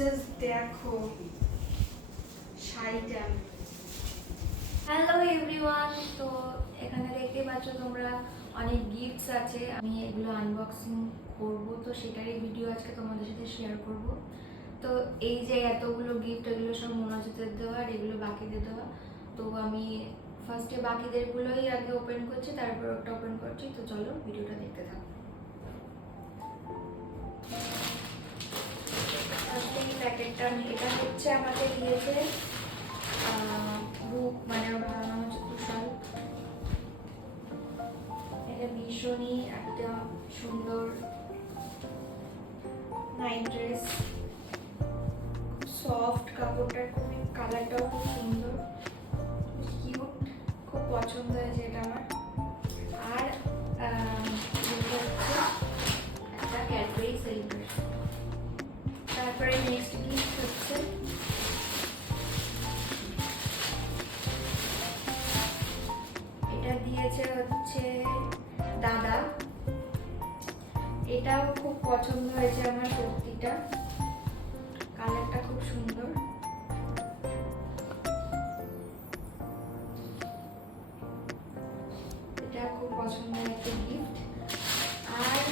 Just দেখো শাড়িটা। Hello everyone, তো এখানে দেখতে পাচ্ছ তোমরা অনেক গিফটস আছে। আমি এগুলো আনবক্সিং করব, তো সেটারই ভিডিও আজকে তোমাদের সাথে শেয়ার করব। তো এই যে এতগুলো গিফট, এগুলো সব মোনাজাতের দেওয়া আর এগুলো বাকিদের দেওয়া। তো আমি ফার্স্টে বাকিদেরগুলোই আগে ওপেন করছি, তারপর ওটা ওপেন করছি। তো চলো ভিডিওটা দেখতে থাকো। এই প্যাকেটটা, এটা হচ্ছে আমাকে দিয়েছে রূপ, মানে ওর ভালো নাম হচ্ছে তুষার। এটা ভীষণই একটা সুন্দর নাইট ড্রেস, সফট কাপড়টার, খুবই কালারটাও খুব সুন্দর, কিউট, খুব পছন্দ হয়েছে এটা আমার। আর এটা হচ্ছে একটা ক্যাডবেরি সেলিব্রেশন। তারপরে নেক্সট গিফট হচ্ছে এটা দিয়েছে হচ্ছে দাদা। এটাও খুব পছন্দ হয়েছে আমার, কুর্তিটা কালারটা খুব সুন্দর। এটা খুব পছন্দের একটা গিফট। আর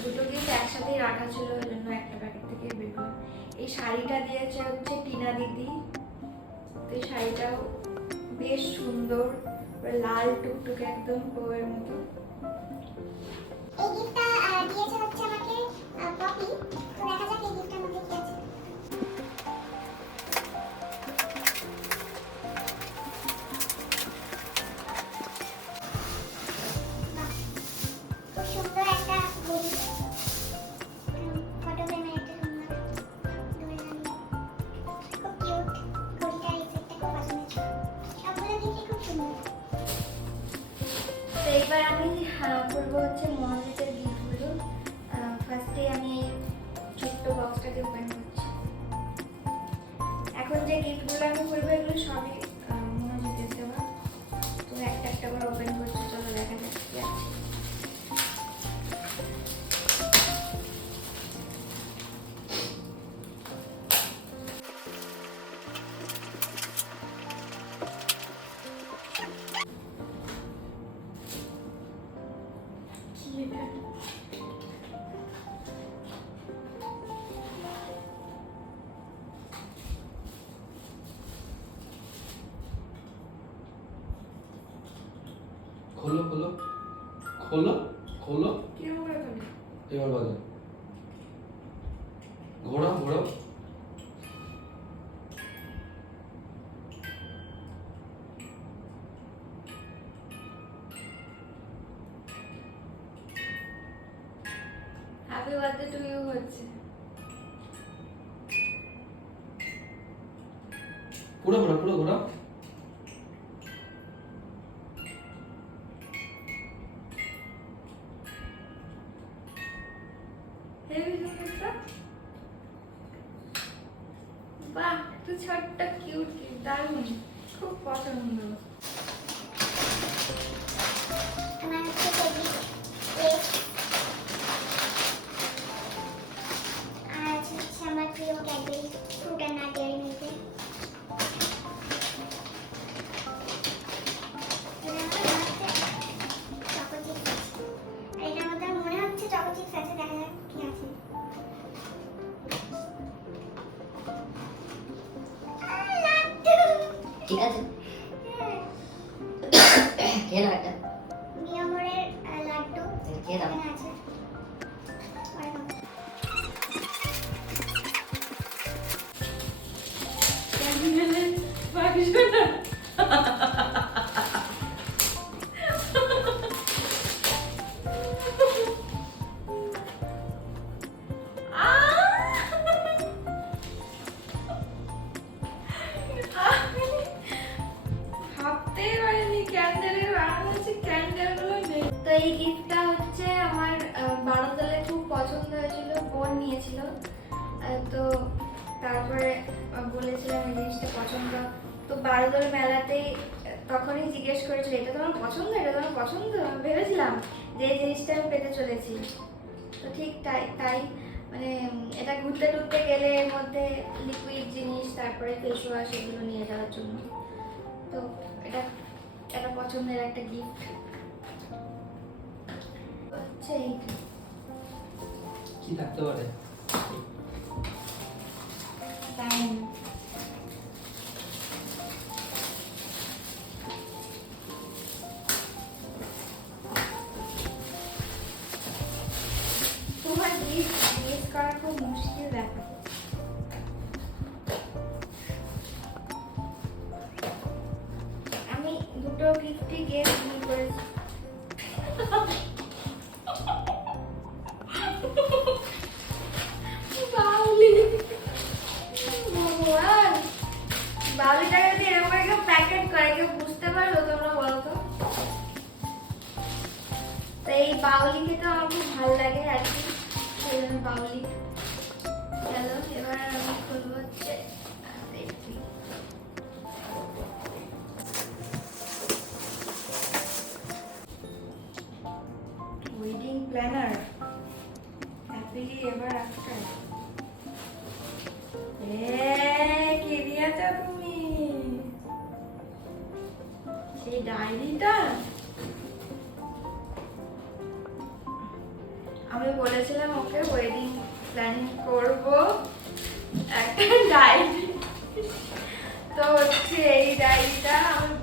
দুটো গিফট একসাথেই রাখা ছিল, ওই জন্য একটা প্যাকেট থেকে বের করলাম। এই শাড়িটা দিয়েছে হচ্ছে টিনা দিদি। তো এই শাড়িটাও বেশ সুন্দর, লাল টুকটুকে একদম বউয়ের মতো। এই গিফটটা দিয়েছে হচ্ছে আমাকে পপি। তো দেখা যাক এই গিফটটার মধ্যে কি আছে। বাহ, খুব সুন্দর একটা ঘড়ি, ফটো ফ্রেমের একটা সুন্দর দোলনানি, খুব কিউট ঘড়িটা। এই সেটটা খুব পছন্দ হয়েছে, সবগুলো গিফটই খুব সুন্দর। তো এইবার আমি করবো হচ্ছে মহাজিতের গিফটগুলো। ফার্স্টে আমি ছোট্ট বক্সটাকে ওপেন করছি। এখন যে গিফটগুলো আমি করবো এগুলো সবই মহাজিতের দেওয়া। তো একটা একটা করে ওপেন করছি, চলো দেখা যাক কি আছে। কি এটা? খোলো খোলো খোলো খোলো, কিরকম করে করলি? এবার বলো। ঘোরাও ঘোরাও। হ্যাপি বার্থডে টু ইউ হচ্ছে। পুরো ঘোরাও পুরো ঘোরাও। হেভি সুন্দর। বাহ, তো ছোট্ট কিউট কিউট, দারুণ, খুব পছন্দ। আমার হচ্ছে ফেব্রিক পেস্ট, আর হচ্ছে আমার প্রিয় Cadbury fruit and nut dairy মিল্কের। এটার মধ্যে মনে হচ্ছে চকো চিপস আছে, দেখা যাক কি আছে। ঠিক আছে, খেয়ে নাও একটা। মিয়ামরের লাড্ডু খেয়ে দাও। এখানে আছে। পরে খাবো। ক্যান্ডেলের বাক্সটা ভাবতেই পারিনি ক্যান্ডেলের বানানো হচ্ছে, ক্যান্ডেলগুলো নেই। তো এই গিফটটা হচ্ছে আমার বারোতলায় খুব পছন্দ হয়েছিল, বোন নিয়েছিল। তো তারপরে বলেছিলাম এই জিনিসটা পছন্দ। তো বারোতলা মেলাতেই তখনই জিজ্ঞেস করেছিল, এটা তোমার পছন্দ, এটা তোমার পছন্দ। আমি ভেবেছিলাম যে এই জিনিসটা আমি পেতে চলেছি। তো ঠিক তাই তাই মানে এটা ঘুরতে টুরতে গেলে এর মধ্যে লিকুইড জিনিস, তারপরে ফেস ওয়াশ এগুলো নিয়ে যাওয়ার জন্য। তো এটা একটা পছন্দের একটা গিফট হচ্ছে এইটা। কি থাকতে পারে? টাইম। তোমার গিফট গেস করা খুব মুশকিল ব্যাপার। আমি দুটো গিফটই গেস করেছি। বাউলি, ভগবান, বাউলিটাকে যদি এরকম করে কেউ প্যাকেট করে, কেউ বুঝতে পারলো? তোমরা বলো তো। তো এই বাউলি খেতে আমার খুব ভালো লাগে আর কি, সেই জন্য বাউলি। চলো এবার আমি খুলবো হচ্ছে wedding planner, happily ever after. কি দিয়েছ তুমি? সেই ডায়েরিটা আমি বলেছিলাম ওকে ওয়েডিং প্ল্যানিং করব, একটা ডায়েরি। তো হচ্ছে এই ডায়েরিটা আমি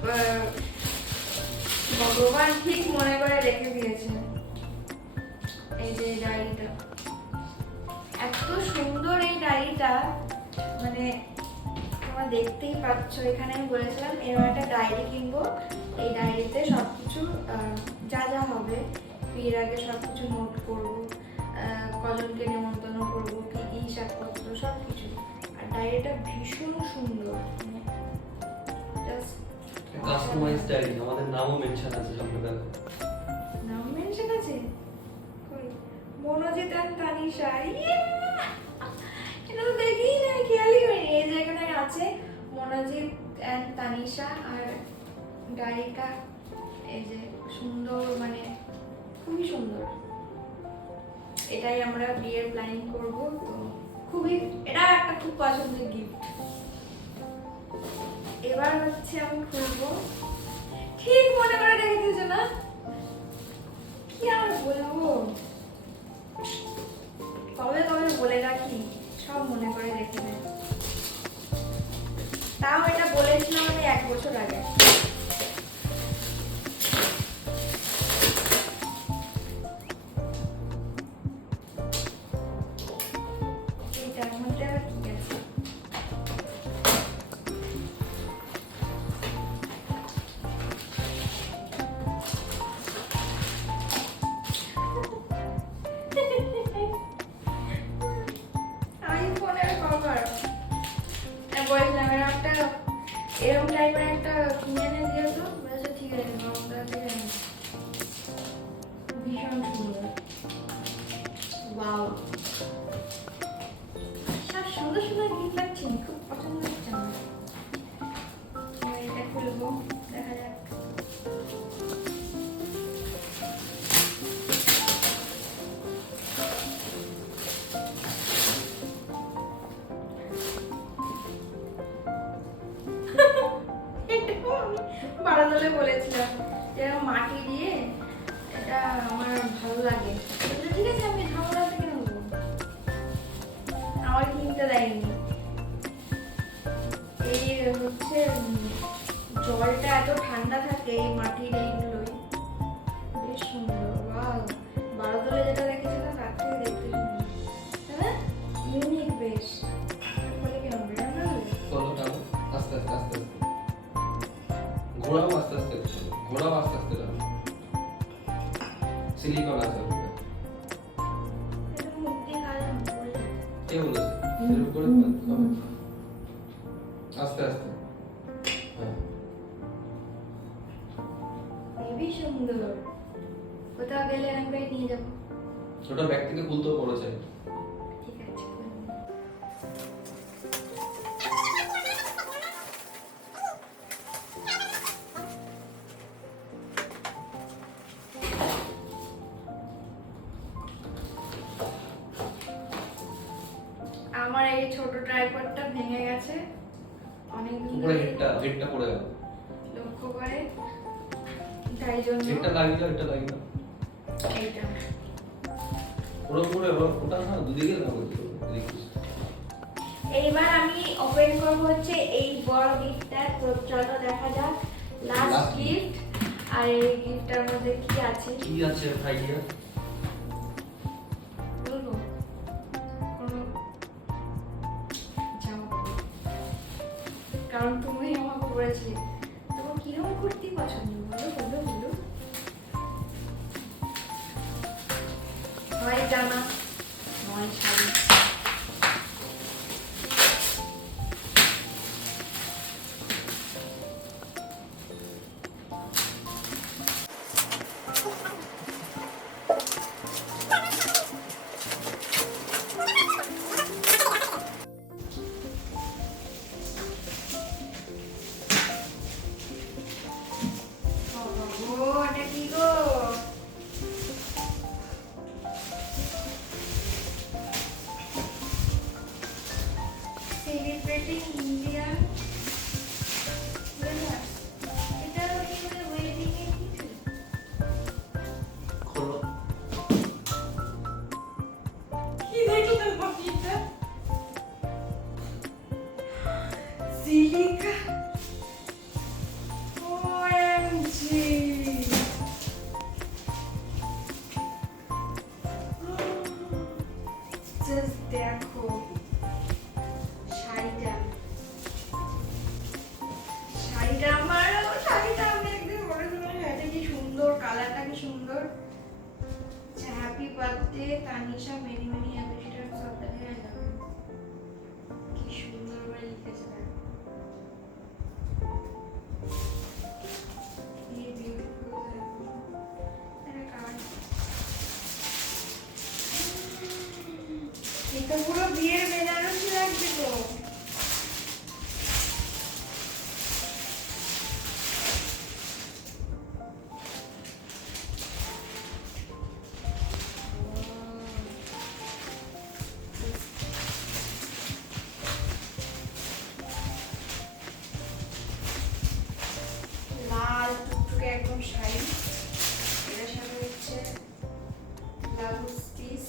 ভগবান ঠিক মনে করে রেখে দিয়েছে। এই যে ডায়েরিটা এত সুন্দর, এই ডায়েরিটা মানে তোমরা দেখতেই পাচ্ছ। এখানে আমি বলেছিলাম এরকম একটা ডায়েরি কিনবো, এই ডায়েরিতে সবকিছু যা যা হবে বিয়ের আগে সবকিছু নোট করবো, কজনকে নিমন্ত্রণ করবো, কি কি হিসাবপত্র সবকিছু। আর ডায়েরিটা ভীষণ সুন্দর, কাস্টমাইজ ডায়েরি, আমাদের নামও মেনশন আছে সামনে দেখো। নাম মেনশন আছে? কই? মনোজিৎ এন্ড তানিশা। ইয়ে! এটা তো দেখিই না, খেয়ালই হয়নি। এই যে এখানে আছে মনোজিৎ এন্ড তানিশা, আর ডায়েরিটা এই যে সুন্দর, মানে খুবই সুন্দর। এটাই আমরা বিয়ের প্ল্যানিং করব। তো খুবই, এটা একটা খুব পছন্দের গিফট। এবার হচ্ছে আমি খুলবো। ঠিক মনে করে রেখে দিয়েছো না? কি আর বলবো, কবে কবে বলে রাখি, সব মনে করে রেখে দেয়। তাও এটা বলেছিলাম আমি 1 বছর আগে। এইটার মধ্যে আবার কি আছে? আইফোনের কভার। বলছিলাম এরকম টাইপের একটা কিনে এনে দিও তো। বলেছে ঠিক আছে, বাবাটা থেকে এনে। ভীষণ সুন্দর। ওয়াও, সব সুন্দর সুন্দর গিফট লাগছে, খুব পছন্দ হচ্ছে আমার। এবার এটা খুলবো, দেখা যাক। বারাদলে বলেছিলাম যে মাটি দিয়ে এটা আমার ভালো লাগে। ঠিক আছে, আমি ঝামেলা থেকে নেবো, আমার কিনতে দেয়নি। এই হচ্ছে জলটা এত ঠান্ডা থাকে এই মাটির এইগুলোই, বেশ সুন্দর। ওয়াও, বারাদলে যেটা দেখেছিলাম তার থেকে দেখতে সুন্দর, হ্যাঁ ইউনিক বেশ। বলে কেমন কলটা আস্তে আস্তে আস্তে আস্তে ঘোরাও, আস্তে আস্তে ঘোরাও, আস্তে আস্তে যাও। সিলিকন আছে ওখানে। এটা মুক্তি কালে বলে কে বলেছে? শুরু করে আস্তে আস্তে। হ্যাঁ, হেবি সুন্দর। কোথাও গেলে আমি নিয়ে যাবো। ওটা ব্যাগ থেকে খুলতেও বড় চাই। ঠিক আছে। এই ছোট ট্রাইপডটা ভেঙে গেছে অনেক দিন উপরে ধরে হেডটা পড়ে গেল। লক্ষ্য করে, তাই জন্য হেডটা লাগিয়ে দাও, হেডটা লাগিয়ে দাও। এইটা পুরো ওটা না দুদিকে লাগাবো এদিকে। এইবার আমি ওপেন করব হচ্ছে এই বড় গিফটটা। তো চলো দেখা যাক লাস্ট Last গিফট। আর এই গিফটটার মধ্যে কি আছে কি আছে ভাইয়া? বলবো? কোনো জামা কাপড়। কারণ তুমি আমাকে বলেছিলে তোমার কিরকম কুর্তি পছন্দ, বলো বলো বলো। হয় জামা নয় শাড়ি। ও এটা কি গো? Celebrating Indian winners. এটা কি মানে ওয়েডিং এর কিছু? খোলো। কি দেখলাম পাখিটা? সিলিকা। OMG জাস্ট দেখো শাড়িটা। শাড়িটা আমি একদিন বলেছিলাম শাড়িটা কি সুন্দর, কালারটা কি সুন্দর। Happy birthday Tanisha, many many happy returns of the day, I love you. কি সুন্দর করে লিখেছে দেখো। কি বিউটিফুল দেখো। এটা কার? এটা পুরো বিয়ের বেনারসি লাগছে তো। লাল টুকটুকে একদম শাড়ি, এটার সাথে হচ্ছে ব্লাউজ পিস।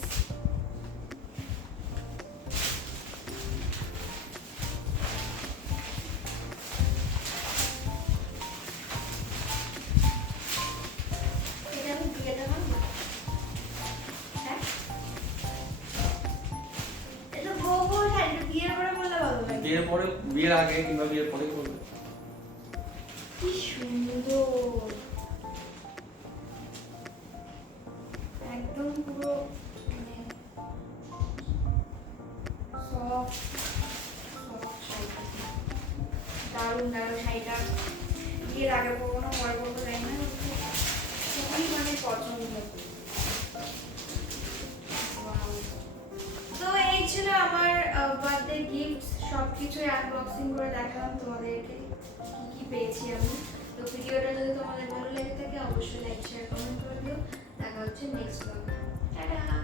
এটা আমি বিয়েতে বানাবো? হ্যাঁ, এটা বউ শাড়ি, এটা বিয়ের পরে বললে ভালো লাগে। বিয়ের আগে কিংবা বিয়ের পরে করবে। কি সুন্দর, একদম পুরো মানে সফট শাড়িটা। দারুণ দারুণ শাড়িটা। বিয়ের আগে পরবো না পরে পরবো তাই না, খুবই মানে পছন্দ। Wow. তো এই ছিল আমার বার্থডে গিফট। সবকিছুই আনবক্সিং করে দেখালাম তোমাদেরকে কি কি পেয়েছি আমি। তো ভিডিওটা যদি তোমাদের ভালো লেগে থাকে অবশ্যই লাইক শেয়ার কমেন্ট করে দিও। দেখা হচ্ছে নেক্সট ব্লগে। টাটা।